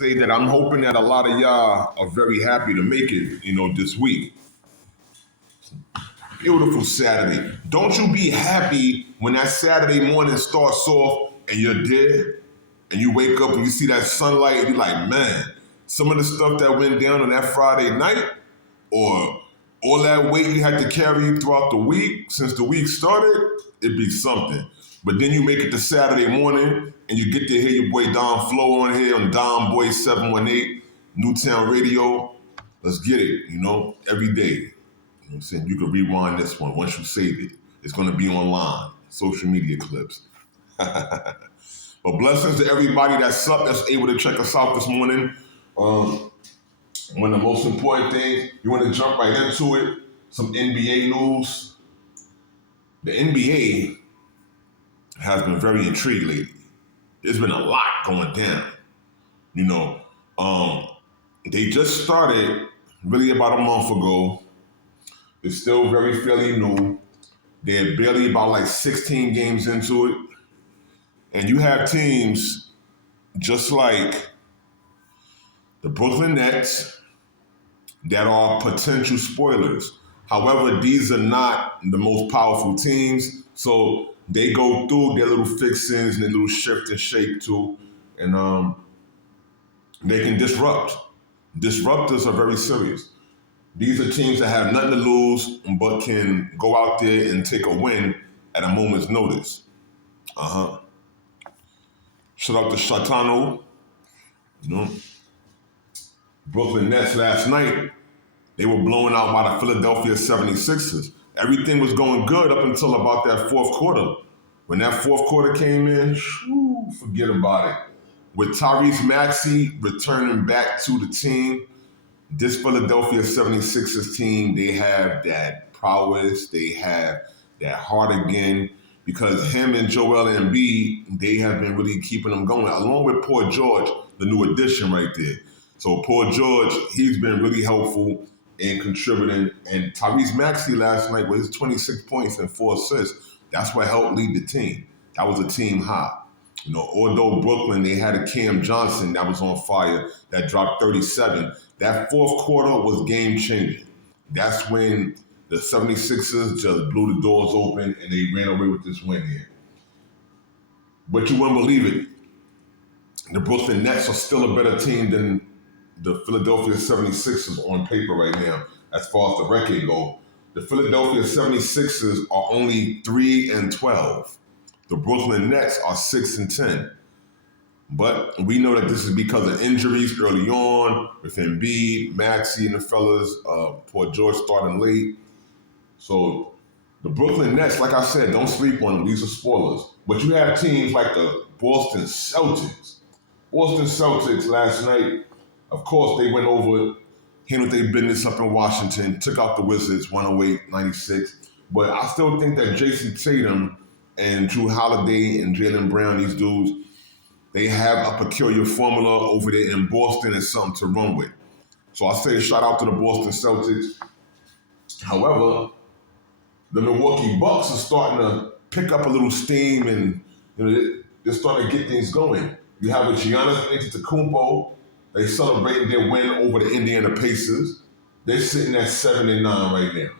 say that I'm hoping that a lot of y'all are very happy to make it, this week. Beautiful Saturday. Don't you be happy when that Saturday morning starts off and you're dead and you wake up and you see that sunlight and you're like, man, some of the stuff that went down on that Friday night or all that weight you had to carry throughout the week since the week started, it'd be something. But then you make it to Saturday morning and you get to hear your boy Don Flo on here on Don Boy 718, Newtown Radio. Let's get it, every day. You know what I'm saying? You can rewind this one once you save it. It's going to be online, social media clips. But blessings to everybody that's up, that's able to check us out this morning. One of the most important things, you want to jump right into it, some NBA news. The NBA has been very intrigued lately. There's been a lot going down. They just started really about a month ago. It's still very fairly new. They're barely about like 16 games into it. And you have teams just like the Brooklyn Nets that are potential spoilers. However, these are not the most powerful teams. So they go through their little fixings and their little shift and shake too. And they can disrupt. Disruptors are very serious. These are teams that have nothing to lose but can go out there and take a win at a moment's notice. Shout out to Shatano. Brooklyn Nets last night, they were blown out by the Philadelphia 76ers. Everything was going good up until about that fourth quarter. When that fourth quarter came in, forget about it. With Tyrese Maxey returning back to the team, this Philadelphia 76ers team, they have that prowess, they have that heart again, because him and Joel Embiid, they have been really keeping them going, along with Paul George, the new addition right there. So Paul George, he's been really helpful in contributing. And Tyrese Maxey last night with his 26 points and 4 assists, that's what helped lead the team. That was a team high. Although Brooklyn, they had a Cam Johnson that was on fire, that dropped 37. That fourth quarter was game-changing. That's when the 76ers just blew the doors open and they ran away with this win here. But you wouldn't believe it. The Brooklyn Nets are still a better team than the Philadelphia 76ers on paper right now, as far as the record goes. The Philadelphia 76ers are only 3-12. The Brooklyn Nets are 6-10. But we know that this is because of injuries early on with Embiid, Maxey, and the fellas. Poor George starting late. So the Brooklyn Nets, like I said, don't sleep on them. These are spoilers. But you have teams like the Boston Celtics. Boston Celtics last night, of course, they went over, handled their business up in Washington, took out the Wizards 108-96. But I still think that Jason Tatum and Drew Holiday and Jaylen Brown, these dudes, they have a peculiar formula over there in Boston and something to run with. So I say shout out to the Boston Celtics. However, the Milwaukee Bucks are starting to pick up a little steam and they're starting to get things going. You have a Giannis Antetokounmpo. They celebrating their win over the Indiana Pacers. They're sitting at 7-9 right now.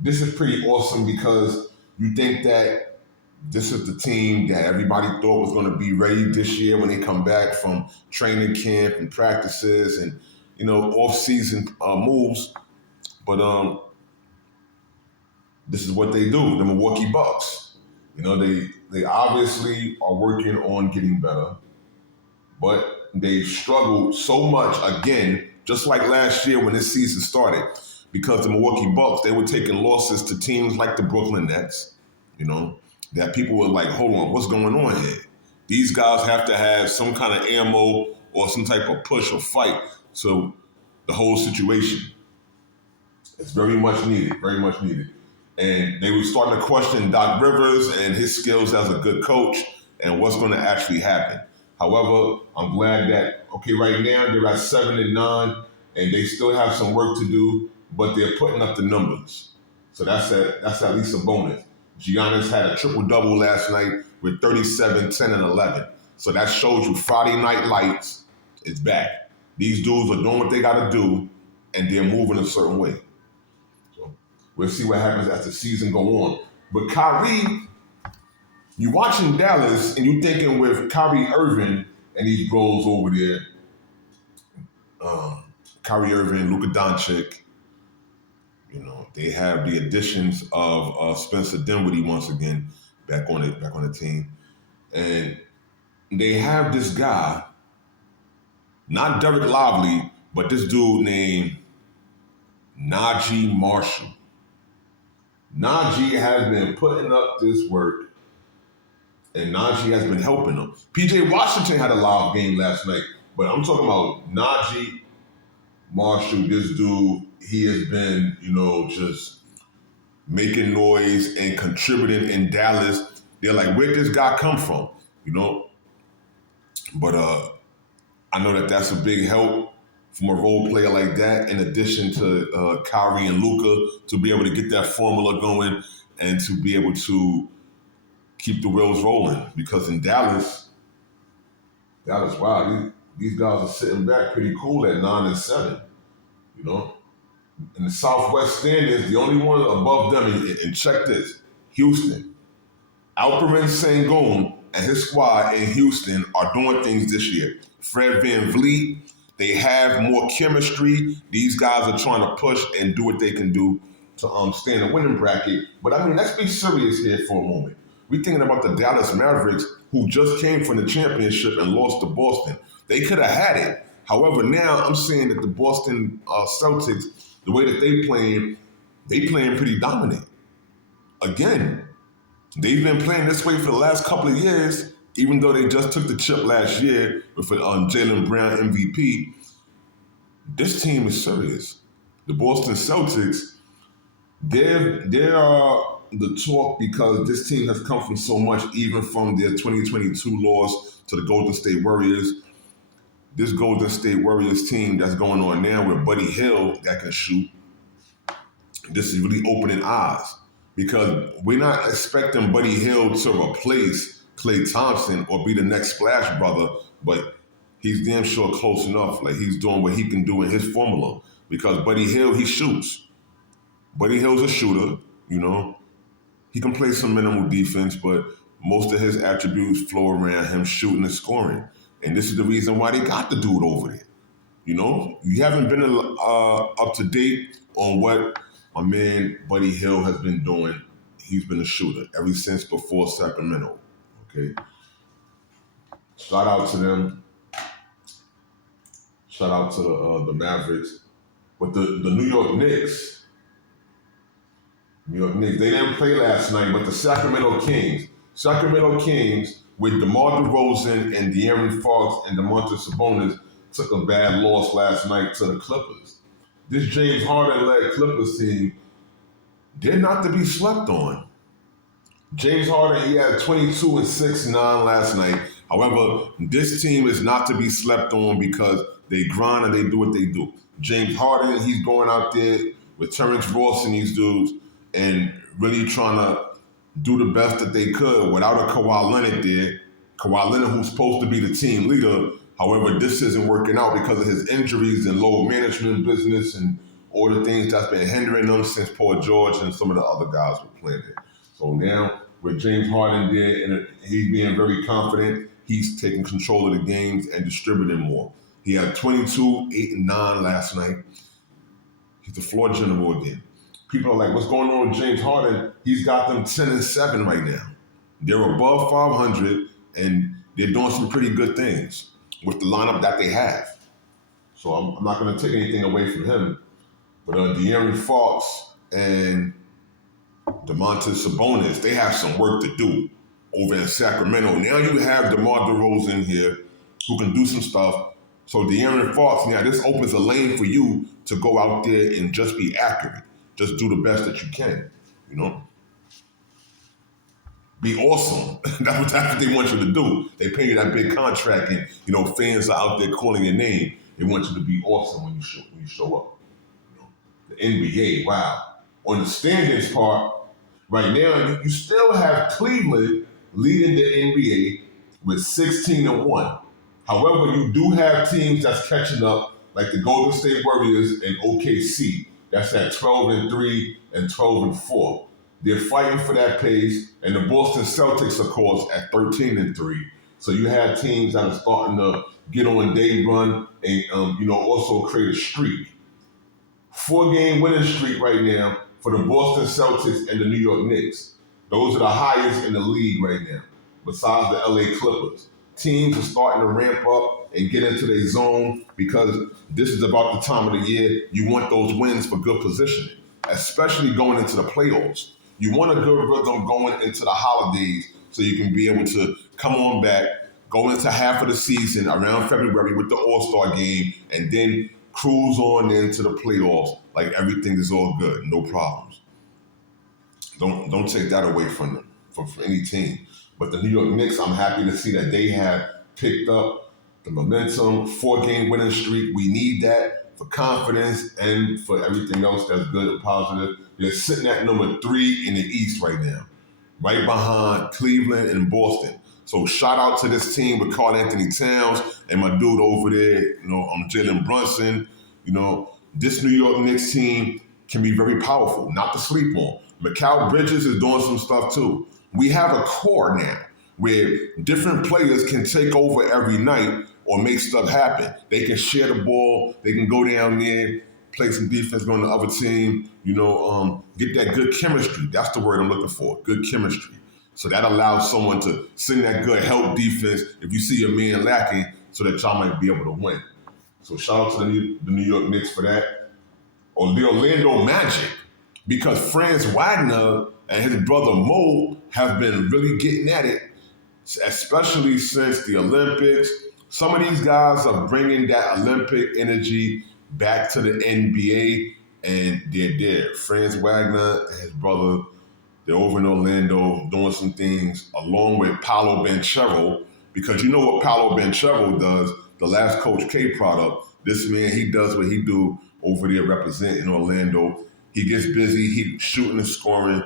This is pretty awesome because you think that this is the team that everybody thought was going to be ready this year when they come back from training camp and practices and, off-season moves. But this is what they do, the Milwaukee Bucks. They obviously are working on getting better, but they struggled so much again, just like last year when this season started, because the Milwaukee Bucks, they were taking losses to teams like the Brooklyn Nets, that people were like, hold on, what's going on here? These guys have to have some kind of ammo or some type of push or fight. So the whole situation, it's very much needed, very much needed. And they were starting to question Doc Rivers and his skills as a good coach and what's going to actually happen. However, I'm glad that, right now they're at 7-9 and they still have some work to do, but they're putting up the numbers. So that's at least a bonus. Giannis had a triple-double last night with 37, 10, and 11. So that shows you Friday night lights. is back. These dudes are doing what they got to do, and they're moving a certain way. So we'll see what happens as the season go on. But Kyrie, you watching Dallas, and you thinking with Kyrie Irving and these bros over there, Kyrie Irving, Luka Doncic. They have the additions of Spencer Dinwiddie once again back on the team, and they have this guy, not Derek Lively, but this dude named Najee Marshall. Najee has been putting up this work, and Najee has been helping them. PJ Washington had a live game last night, but I'm talking about Najee Marshall. This dude, he has been, just making noise and contributing in Dallas. They're like, where'd this guy come from? But I know that that's a big help from a role player like that, in addition to Kyrie and Luka, to be able to get that formula going and to be able to keep the wheels rolling. Because in Dallas, wow, these guys are sitting back pretty cool at 9-7. In the Southwest standings, the only one above them, and check this, Houston. Alperen Sengun and his squad in Houston are doing things this year. Fred VanVleet, they have more chemistry. These guys are trying to push and do what they can do to stay in the winning bracket. But let's be serious here for a moment. We're thinking about the Dallas Mavericks, who just came from the championship and lost to Boston. They could have had it. However, now I'm saying that the Boston Celtics, the way that they playing pretty dominant. Again, they've been playing this way for the last couple of years, even though they just took the chip last year with Jaylen Brown MVP. This team is serious. The Boston Celtics, they're the talk because this team has come from so much, even from their 2022 loss to the Golden State Warriors. This Golden State Warriors team that's going on now with Buddy Hield that can shoot, this is really opening eyes, because we're not expecting Buddy Hield to replace Klay Thompson or be the next Splash Brother, but he's damn sure close enough. Like, he's doing what he can do in his formula, because Buddy Hield, he shoots. Buddy Hield's a shooter, He can play some minimal defense, but most of his attributes flow around him shooting and scoring. And this is the reason why they got the dude over there. You haven't been up to date on what my man Buddy Hield has been doing. He's been a shooter ever since before Sacramento. Okay. Shout out to them. Shout out to the Mavericks. But the New York Knicks, they didn't play last night, but the Sacramento Kings with DeMar DeRozan and De'Aaron Fox and Domantas Sabonis took a bad loss last night to the Clippers. This James Harden-led Clippers team, they're not to be slept on. James Harden, he had 22 and 6-9 last night. However, this team is not to be slept on because they grind and they do what they do. James Harden, he's going out there with Terrence Ross and these dudes and really trying to do the best that they could without a Kawhi Leonard there. Kawhi Leonard, who's supposed to be the team leader. However, this isn't working out because of his injuries and load management business and all the things that's been hindering them since Paul George and some of the other guys were playing there. So now, with James Harden there and he's being very confident, he's taking control of the games and distributing more. He had 22, 8, and 9 last night. He's the floor general again. People are like, what's going on with James Harden? He's got them 10 and 7 right now. They're above 500, and they're doing some pretty good things with the lineup that they have. So I'm not going to take anything away from him. But De'Aaron Fox and Domantas Sabonis, they have some work to do over in Sacramento. Now you have DeMar DeRozan here who can do some stuff. So De'Aaron Fox, now this opens a lane for you to go out there and just be accurate. Just do the best that you can, Be awesome. That's what they want you to do. They pay you that big contract and, fans are out there calling your name. They want you to be awesome when you show up. The NBA, wow. On the standings part, right now, you still have Cleveland leading the NBA with 16 and 1. However, you do have teams that's catching up, like the Golden State Warriors and OKC. That's at 12-3 and 12-4. They're fighting for that pace, and the Boston Celtics, of course, at 13-3. So you have teams that are starting to get on day run and also create a streak. 4-game winning streak right now for the Boston Celtics and the New York Knicks. Those are the highest in the league right now, besides the LA Clippers. Teams are starting to ramp up and get into their zone because this is about the time of the year you want those wins for good positioning, especially going into the playoffs. You want a good rhythm going into the holidays so you can be able to come on back, go into half of the season around February with the All-Star game, and then cruise on into the playoffs like everything is all good, no problems. Don't take that away from them, from any team. But the New York Knicks, I'm happy to see that they have picked up the momentum, 4-game winning streak. We need that for confidence and for everything else that's good and positive. They're sitting at number 3 in the East right now, right behind Cleveland and Boston. So shout out to this team with Karl-Anthony Towns and my dude over there, Jalen Brunson. This New York Knicks team can be very powerful, not to sleep on. Mikal Bridges is doing some stuff too. We have a core now where different players can take over every night or make stuff happen. They can share the ball. They can go down there, play some defense on the other team, get that good chemistry. That's the word I'm looking for, good chemistry. So that allows someone to send that good help defense if you see a man lacking so that y'all might be able to win. So shout out to the New York Knicks for that. Or the Orlando Magic, because Franz Wagner and his brother Mo have been really getting at it, especially since the Olympics. Some of these guys are bringing that Olympic energy back to the NBA, and they're there. Franz Wagner and his brother, they're over in Orlando doing some things, along with Paolo Banchero, because you know what Paolo Banchero does, the last Coach K product. This man, he does what he do over there representing Orlando. He gets busy, he's shooting and scoring,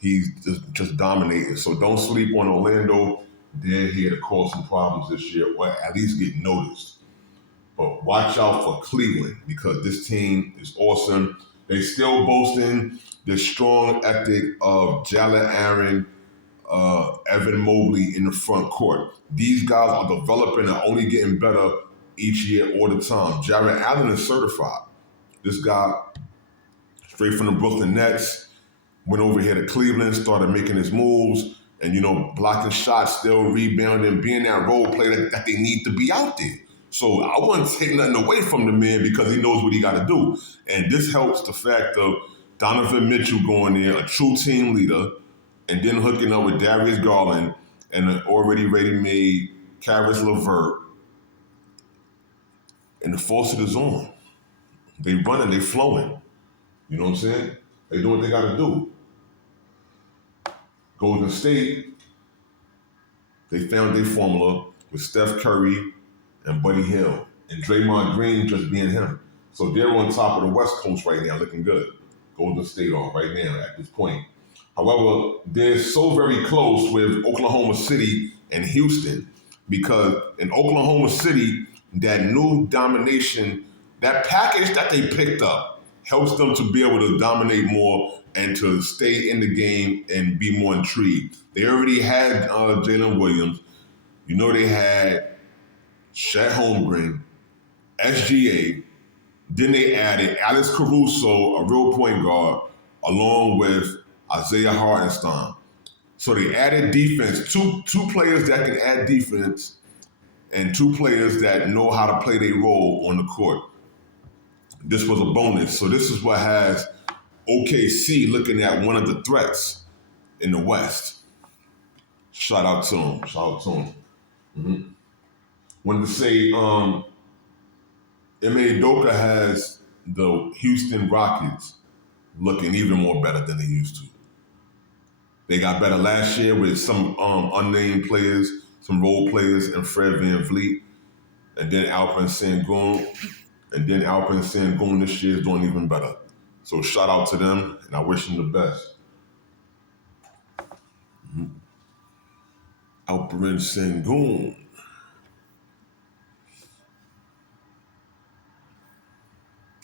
he's just dominating. So don't sleep on Orlando. They're here to cause some problems this year, or at least get noticed. But watch out for Cleveland, because this team is awesome. They still boasting the strong ethic of Jalen Aaron, Evan Mobley in the front court. These guys are developing and only getting better each year all the time. Jared Allen is certified. This guy, straight from the Brooklyn Nets, went over here to Cleveland, started making his moves, and blocking shots, still rebounding, being that role player that they need to be out there. So I wouldn't take nothing away from the man because he knows what he got to do. And this helps the fact of Donovan Mitchell going there, a true team leader, and then hooking up with Darius Garland and an already ready-made Caris LeVert. And the force is on. They running, they flowing. You know what I'm saying? They do what they got to do. Golden State, they found their formula with Steph Curry and Buddy Hield, and Draymond Green just being him. So they're on top of the West Coast right now, looking good. Golden State are right now at this point. However, they're so very close with Oklahoma City and Houston, because in Oklahoma City, that new domination, that package that they picked up helps them to be able to dominate more and to stay in the game and be more intrigued. They already had Jalen Williams. They had Chet Holmgren, SGA. Then they added Alex Caruso, a real point guard, along with Isaiah Hartenstein. So they added defense, two players that can add defense and 2 players that know how to play their role on the court. This was a bonus. So this is what has OKC looking at one of the threats in the West. Shout out to him. Mm-hmm. Wanted to say, Ime Udoka has the Houston Rockets looking even more better than they used to. They got better last year with some unnamed players, some role players, and Fred VanVleet, and then Alperen Sengun. And then Alperen Sengun this year is doing even better. So shout out to them, and I wish them the best. Alperen Sengun.